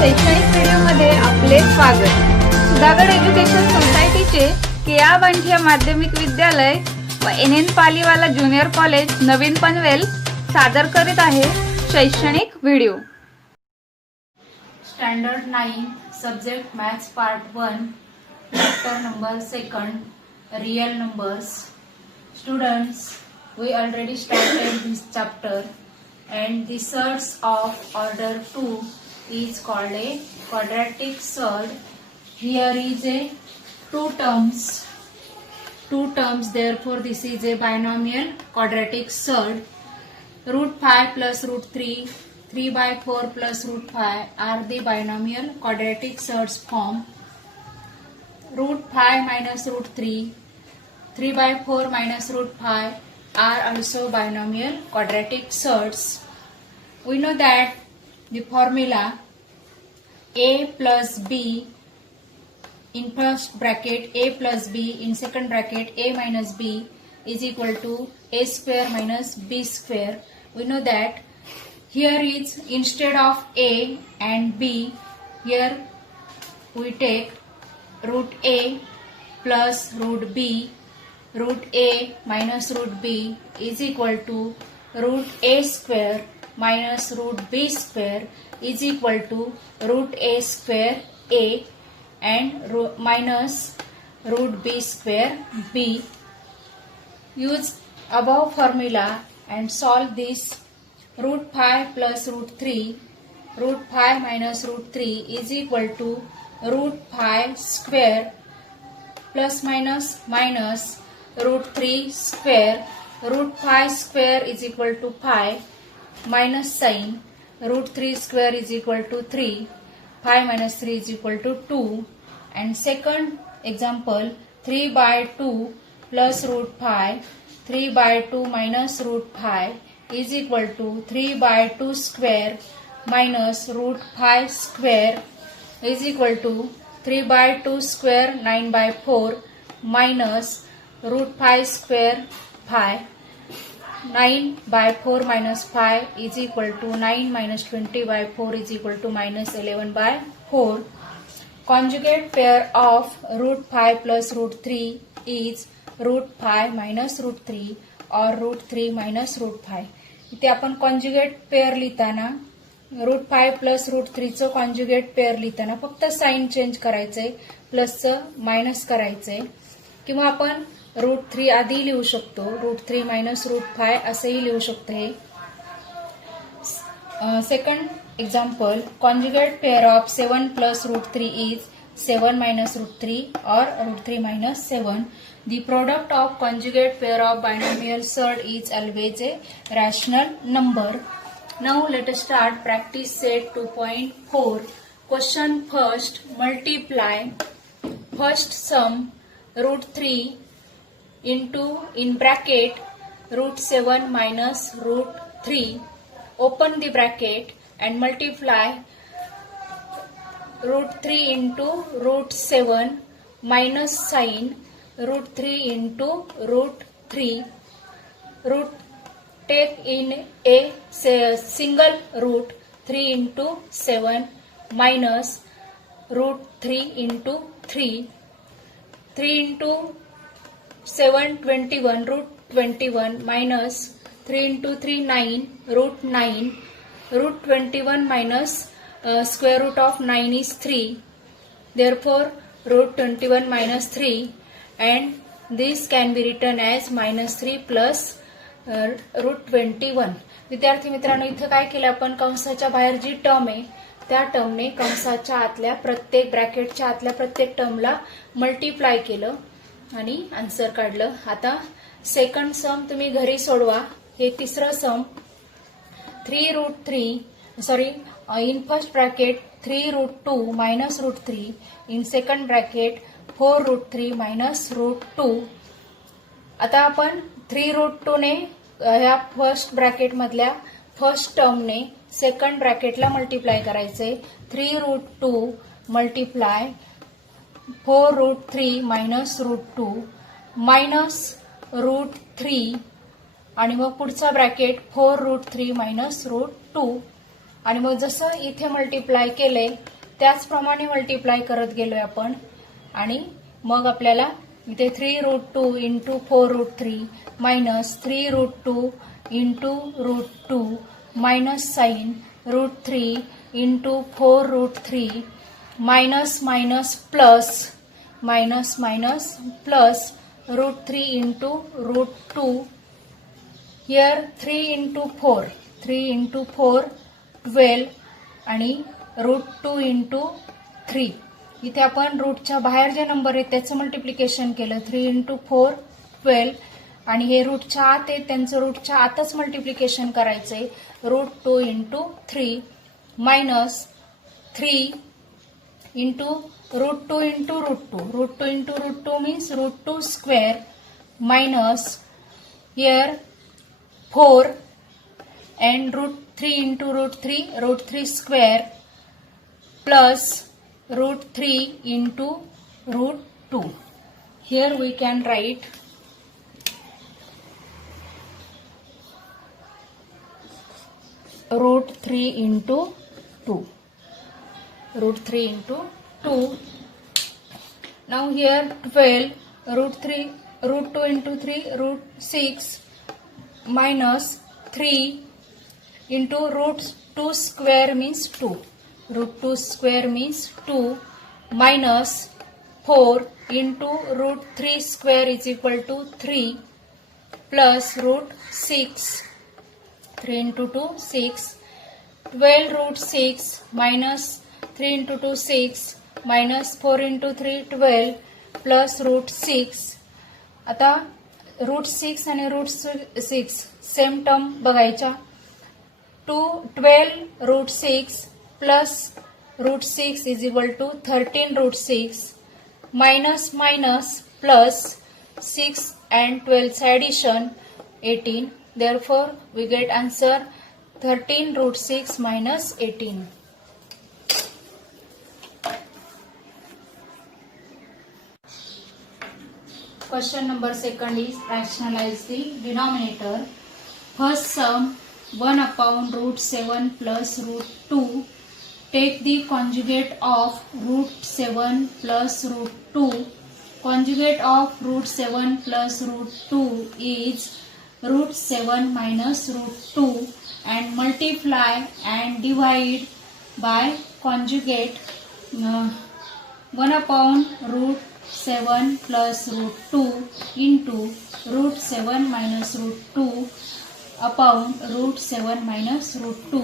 शैक्षणिक व्हिडिओमध्ये आपले स्वागत। सुधागड एज्युकेशन सोसायटीचे केआ बांठिया माध्यमिक विद्यालय व एन पालीवाला ज्युनियर कॉलेज नवीन पनवेल सादर करीत आहे शैक्षणिक video. Standard 9 subject maths part 1 chapter number 2 real numbers. Students, we already started this chapter and the surds of order 2 is called a quadratic surd. Here is a two terms, therefore this is a binomial quadratic surd. Root 5 plus root 3, 3 by 4 plus root 5 are the binomial quadratic surds form. Root 5 minus root 3, 3 by 4 minus root 5 are also binomial quadratic surds. We know that the formula a plus b in first bracket, a plus b in second bracket, a minus b is equal to a square minus b square. We know that here is instead of a and b, here we take root a plus root b. Root a minus root b is equal to root a square minus root b square is equal to root a square a and minus root b square b. Use above formula and solve this. Root 5 plus root 3, root 5 minus root 3 is equal to root 5 square plus minus root 3 square. Root 5 square is equal to 5 minus sign. Root 3 square is equal to 3. 5 minus 3 is equal to 2. And second example, 3 by 2 plus root 5. 3 by 2 minus root 5 is equal to 3 by 2 square minus root 5 square is equal to 3 by 2 square 9 by 4 minus root 5 square 5. 9 by 4 minus 5 is equal to 9 minus 20 by 4 is equal to minus 11 by 4. Conjugate pair of root 5 plus root 3 is root 5 minus root 3 or root 3 minus root 5. इथे आपण conjugate pair लिहिताना route 5 plus root 3 चं conjugate pair लिहिताना फक्त sign change करायचंय, प्लसचं minus करायचंय, किंवा आपण रूट 3 आधी लिहू शकतो, रूट 3 मायनस रूट 5 असंही लिहू शकतो. हे second example, conjugate pair of 7 plus root 3 is 7 minus root 3 or root 3 minus 7. The product of conjugate pair of binomial surd is always a rational number. Now let us start practice set 2.4. Question first, multiply first sum root 3 into in bracket root 7 minus root 3. Open the bracket and multiply root 3 into root 7 minus sign root 3 into root 3. Root take in a single root 3 into 7 minus root 3 into 3. 3 into 7 21 root 21 minus 3 into 3 9 root 9. Root 21 minus square root of 9 is 3. Therefore, root 21 minus 3 and this can be written as minus 3 plus root 21. विद्यार्थी मित्रांनो, इथं काय केलं आपण, कंसाच्या बाहेर जी term आहे त्या टर्मने कंसाच्या आतल्या प्रत्येक ब्रॅकेटच्या आतल्या प्रत्येक टर्मला मल्टिप्लाय केलं आणि आन्सर काढलं. आता सेकंड सम तुम्ही घरी सोडवा. हे तिसरं सम 3 root 3 sorry in first bracket 3 root 2 minus root 3, in second bracket 4 root 3 minus root 2. आता आपण 3 root 2 ने ह्या फर्स्ट ब्रॅकेट मधल्या फर्स्ट टर्मने सेकंड ब्रॅकेटला मल्टिप्लाय करायचे. 3 root 2 multiply 4 root 3 minus root 2 minus root 3 आणि मग पुढचा ब्रॅकेट 4 root 3 minus root 2. आणि मग जसं इथे मल्टिप्लाय केलंय त्याचप्रमाणे मल्टिप्लाय करत गेलोय आपण. आणि मग आपल्याला इथे 3√2 into 4√3 minus 3√2 into √2 minus sign √3 into 4√3 minus minus plus minus minus plus √3 into √2. Here 3 into 4 3 into 4 12 आणि √2 इंटू 3. इथे आपण रूटच्या बाहेर जे नंबर आहेत त्याचं मल्टिप्लिकेशन केलं. 3 इंटू 4 12 आणि हे रूटच्या आत आहे त्यांचं रूटच्या आतच मल्टिप्लिकेशन करायचंय. √2 into 3 minus 3 into √2 into √2. √2 into √2 means √2 square minus here 4 and √3 into √3 square plus √3 into √2. Here we can write √3 into 2. √3 into 2. Now here 12 √2 into 3 √6 minus 3 into √2 square means 2. √2 square means 2 minus 4 into √3 square is equal to 3 plus √6. 3 into 2 6. 12 √6 minus 3 into 2 6 minus 4 into 3 12 plus √6. आता √6 आणि √6 same term बघायच्या. 12 √6 plus √6 is equal to 13 √6 minus minus plus 6 and 12 addition 18. Therefore we get answer 13 √6 minus 18. Question number 2 is rationalize the denominator. First sum 1 upon √7 plus √2. Take the conjugate of √7 plus √2. Conjugate of √7 plus √2 is √7 minus √2 and multiply and divide by conjugate 1 upon √7 plus √2 into √7 minus √2 upon √7 minus √2.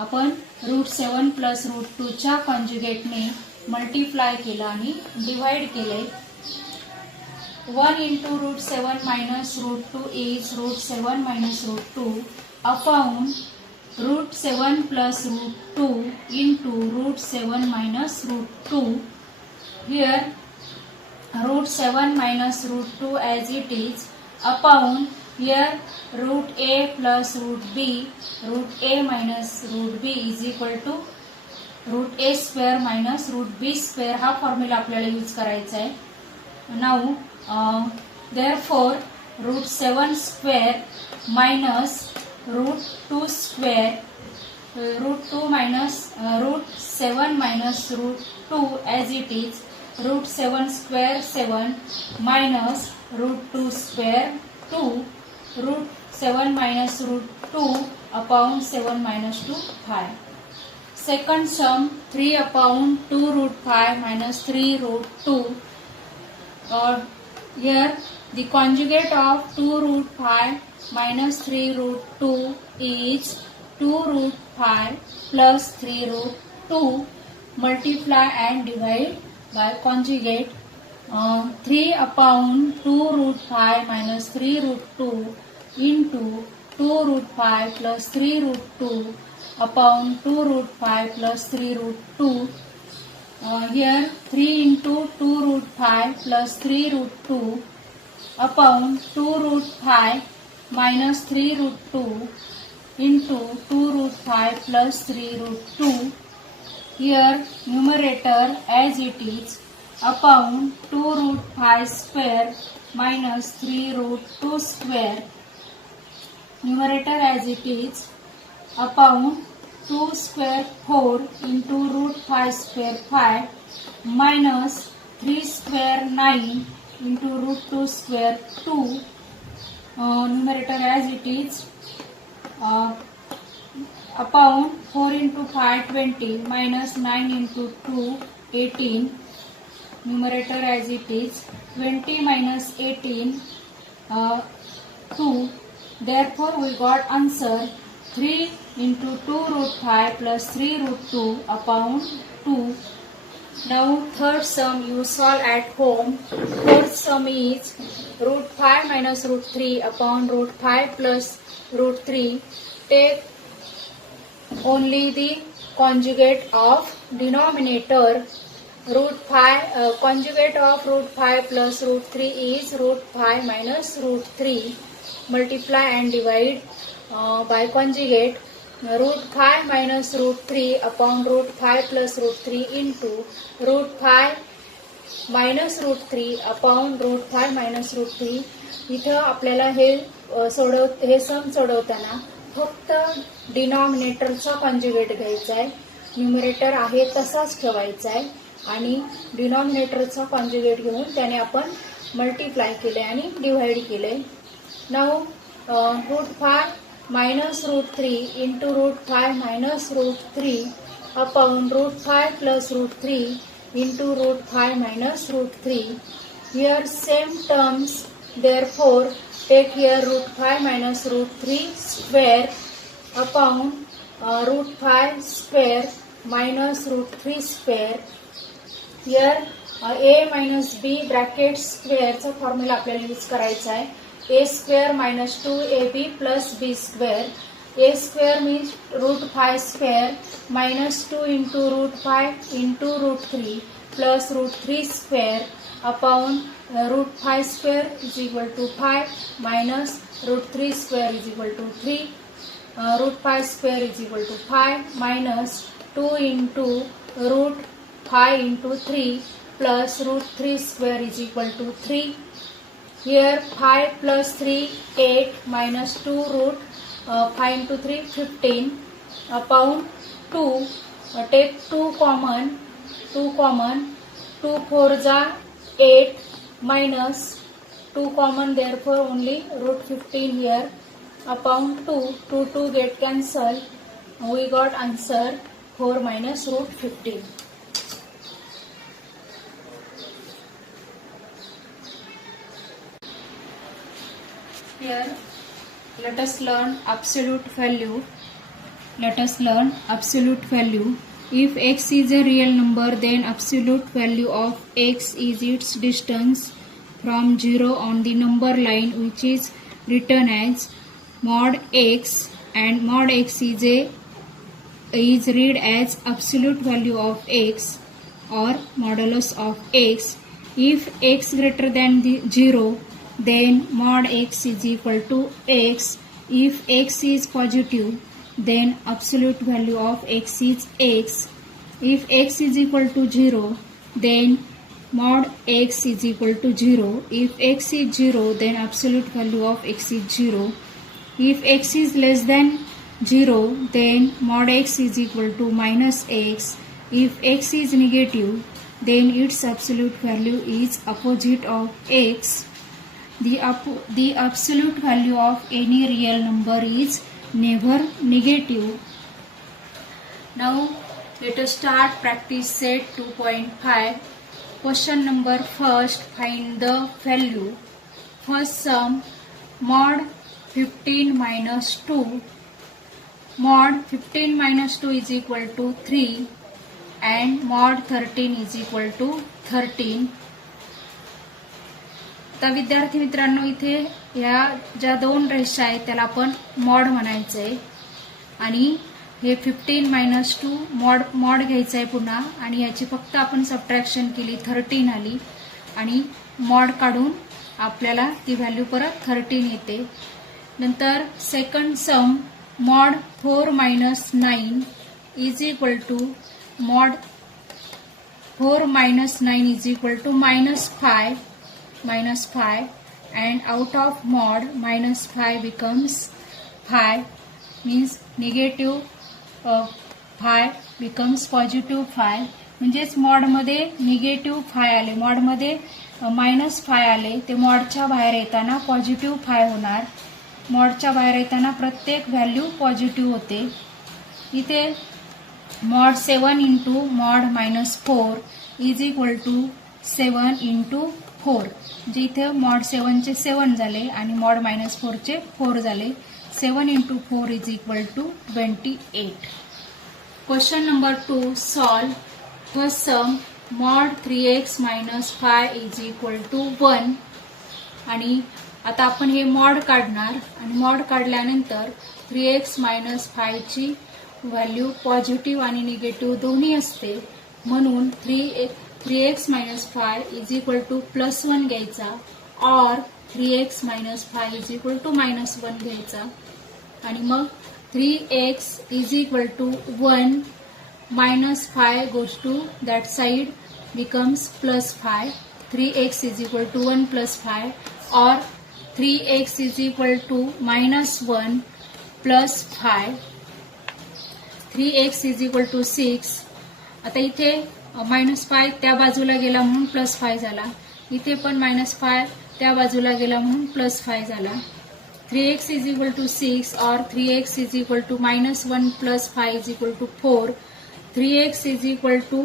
आपण √7 plus √2 च्या कॉन्जुगेटने multiply केलं आणि divide केले. 1 into √7 minus √2 is √7 minus √2 upon √7 plus √2 into √7 minus √2. Here √7 minus √2 as it is upon here √a plus √b. √a minus √b is equal to √a square minus √b square. हा formula आपल्याला use करायचा आहे. Now therefore √7 square minus √2 square √2 minus √7 minus √2 as it is √7 square 7 minus √2 square 2. √7 minus √2 upon 7 minus 2 5. Second sum 3 upon 2 √5 minus 3 √2. Here the conjugate of 2 √5 minus 3 √2 is 2 √5 plus 3 √2. Multiply and divide by conjugate 3 upon 2 √5 minus 3 √2 into 2 √5 plus 3 √2 upon 2 √5 plus 3 √2. Here 3 into 2 √5 plus 3 √2 upon 2 √5 minus 3 √2 into 2 √5 plus 3 √2. Here numerator as it is upon 2 √5 square minus 3 √2 square. Numerator as it is upon 2 square 4 into root 5 square 5 minus 3 square 9 into root 2 square 2. Numerator as it is upon 4 into 5 20 minus 9 into 2 18. Numerator as it is 20 minus 18 2. Therefore we got answer 3 into 2 root 5 plus 3 root 2 upon 2. Now third sum you solve at home. Fourth sum is root 5 minus root 3 upon root 5 plus root 3. Take only the conjugate of denominator. Root 5 conjugate of root 5 plus root 3 is root 5 minus root 3. Multiply and divide by conjugate. Root 5 minus root 3 upon root 5 plus root 3 into root 5 minus root 3 upon root 5 minus root 3. इथं आपल्याला हे सम सोडवताना फक्त डिनॉमिनेटरचा conjugate घ्यायचा आहे. Numerator आहे तसाच ठेवायचा आहे आणि डिनॉमिनेटरचा कॉन्जुगेट घेऊन त्याने आपण मल्टिप्लाय केले आणि डिव्हाइड केले. Now root 5 minus root 3 into root 5 minus root 3 upon root 5 plus root 3 into root 5 minus root 3. Here same terms, therefore take here root 5 minus root 3 square upon root 5 square minus root 3 square. Here a minus b bracket square चा formula आपल्याला use करायचा आहे. a square minus 2ab plus b square. a square means root 5 square minus 2 into root 5 into root 3 plus root 3 square upon root 5 square is equal to 5 minus root 3 square is equal to 3. Root 5 square is equal to 5 minus 2 into root 5 into 3 plus root 3 square is equal to 3. Here 5 plus 3 8 minus 2 root 5 into 3 15 upon 2. Take 2 common 2 4 ja 8 minus 2 common, therefore only root 15 here upon 2 get cancel. We got answer 4 minus root 15. Here let us learn absolute value. If x is a real number, then absolute value of x is its distance from 0 on the number line, which is written as mod x, and mod x is read as absolute value of x or modulus of x. If x greater than 0, then mod x is equal to x. If x is positive, then absolute value of x is x. If x is equal to 0, then mod x is equal to 0. If x is 0, then absolute value of x is 0. If x is less than 0, then mod x is equal to minus x. If x is negative, then its absolute value is opposite of x. The absolute value of any real number is never negative. Now let us start practice set 2.5. Question number first, find the value. First sum, mod 15 minus 2. Mod 15 minus 2 is equal to 3 and mod 13 is equal to 13. आता विद्यार्थी मित्रांनो, इथे या ज्या दोन रेषा आहेत त्याला आपण मॉड म्हणायचं आहे आणि हे 15 मायनस 2 मॉड घ्यायचं आहे पुन्हा आणि याची फक्त आपण सबट्रॅक्शन केली 13 आली आणि मॉड काढून आपल्याला ती व्हॅल्यू परत 13 येते. नंतर second sum mod 4 minus 9 is equal to mod 4 minus 9 is equal to minus 5 and out of mod minus 5 becomes 5 means negative five becomes positive five, म्हणजेच मॉडमध्ये निगेटिव्ह फाय आले, मॉडमध्ये -5 आले, ते मॉडच्या बाहेर येताना पॉझिटिव्ह फाय होणार. मॉडच्या बाहेर येताना प्रत्येक व्हॅल्यू पॉझिटिव्ह होते. इथे mod 7 into mod -4 is equal to 7 into 4, म्हणजे इथे मॉड 7चे 7 झाले आणि मॉड -4चे 4 झाले. 7 into 4 is equal to 28. Question number 2, solve. First sum mod 3x - 5 is equal to 1. आणि आता आपण हे मॉड काढणार आणि मॉड काढल्यानंतर 3x - 5 ची व्हॅल्यू पॉझिटिव्ह आणि निगेटिव्ह दोन्ही असते, म्हणून 3x - 5 इज इक्वल टू +1 घ्यायचा और 3x - 5 इज इक्वल टू -1 घ्यायचा. आणि मग 3x is equal to 1 -5 goes to that side becomes +5. 3x is equal to 1 + 5 or 3x is equal to -1 + 5. 3x is equal to 6. आता इथे -5 त्या बाजूला गेला म्हणून +5 झाला. इथे पण -5 त्या बाजूला गेला म्हणून +5 झाला. 3x is equal to 6 or 3x is equal to -1 + 5 is equal to 4. 3x is equal to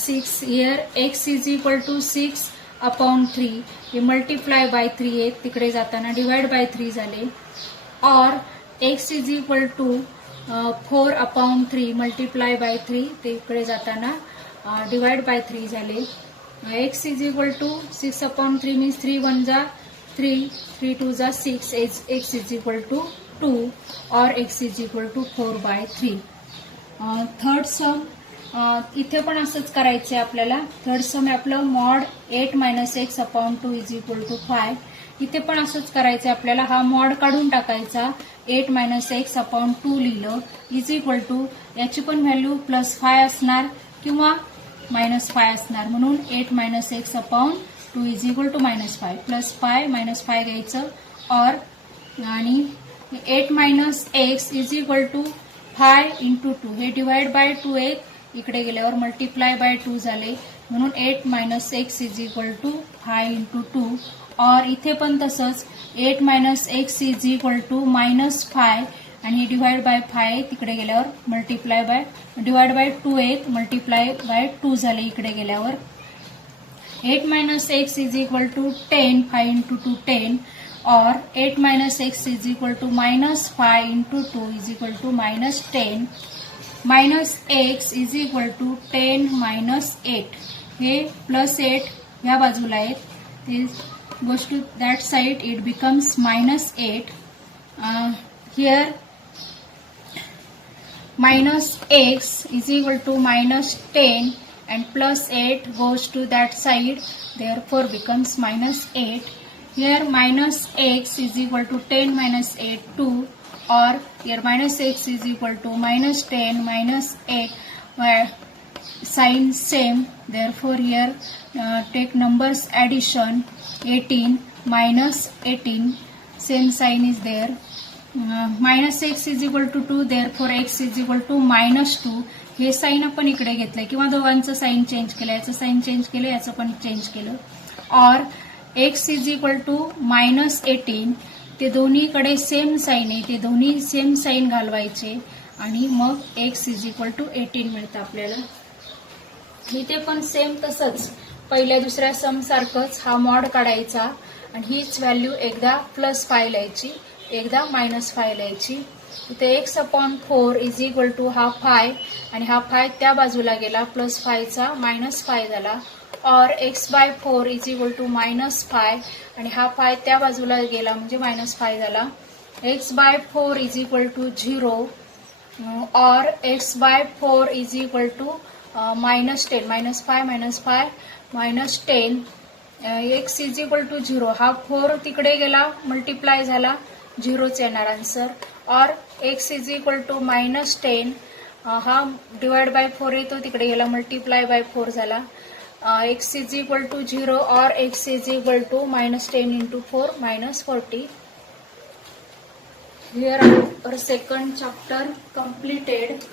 6. Here x is equal to 6 upon 3. हे मल्टिप्लाय बाय 3 आहे, तिकडे जाताना डिवाइड बाय 3 झाले. और x is equal to 4 upon 3 multiply by 3, तिकडे जाताना divide by 3 झाले. x is equal to 6 upon 3 means 3 1 जा 3, 3 2 जा 6, x is equal to 2 or x is equal to 4/3. Third सम इथे पण असंच करायचं आहे आपल्याला. थर्ड सम आहे आपलं mod 8 - x upon 2 is equal to 5. इथे पण असंच करायचं आहे आपल्याला. हा मॉड काढून टाकायचा, 8 - x upon 2 लिहिलं इज इक्वल टू, याची पण व्हॅल्यू +5 असणार किंवा -5 असणार, म्हणून 8 - x upon 2 is equal to -5. +5 -5 घ्यायचं और आणि 8 - x is equal to 5 into 2. हे डिवाइड बाय 2 आहे, इकडे गेल्यावर मल्टिप्लाय बाय 2 झाले, म्हणून 8 - x is equal to 5 into 2. और इथे पण तसंच 8 - x इज इक्वल टू -5 आणि हे डिवाइड बाय 5 आहे, तिकडे गेल्यावर मल्टिप्लाय बाय डिवाइड बाय 2 आहे, मल्टिप्लाय बाय 2 झाले इकडे गेल्यावर. 8 - x is equal to 10, 5 into 2 10 और 8 - x is equal to -5 into 2 is equal to -10. -x is equal to 10 - 8. हे +8 ह्या बाजूला आहेत, ते goes to that side, it becomes -8. Here -x is equal to -10 and +8 goes to that side, therefore becomes -8. Here -x is equal to 10 - 8 2 or here -x is equal to -10 - 8 where sign same, therefore here take numbers addition, 18 - 18, same sign is there. -x is equal to 2, therefore x is equal to -2. हे sign आपण इकडे घेतलंय किंवा दोघांचं sign change केलं, याचं sign change केलं, याचं पण चेंज केलं. और x इज इक्वल टू -18. ते दोन्हीकडे सेम साइन आहे, ते दोन्ही सेम साइन घालवायचे आणि मग x इज इक्वल टू 18 मिळतं आपल्याला. इथे पण सेम तसंच पहिल्या दुसऱ्या सम सारखंच हा मॉड काढायचा आणि हीच व्हॅल्यू एकदा +5 लिहायची, एकदा -5 लिहायची. इथे x upon 4 is equal to हा 5 आणि हा 5 त्या बाजूला गेला, +5 चा -5 झाला. और x/4 इज इक्वल टू -5 आणि हा 5 त्या बाजूला गेला म्हणजे -5 झाला. x/4 इज इक्वल टू 0 और x/4 is equal to -10. -5 -10 x is equal to 0. हा 4 तिकडे गेला, मल्टिप्लाय झाला, 0च येणार आन्सर. और x इज इक्वल टू -10 हा डिवाइड बाय 4 येतो, तिकडे गेला, मल्टिप्लाय बाय 4 झाला. x इज इक्वल टू 0 और x is equal to -10 into 4 -40. Here our second chapter completed.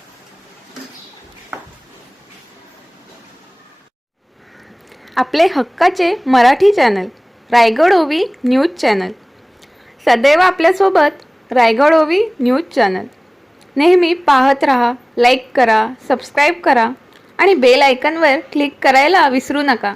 आपले हक्काचे मराठी चॅनल रायगड ओवी न्यूज चॅनल, सदैव आपल्यासोबत रायगड ओवी न्यूज चॅनल. नेहमी पाहत रहा, लाईक करा, सबस्क्राईब करा आणि बेल आयकॉनवर क्लिक करायला विसरू नका.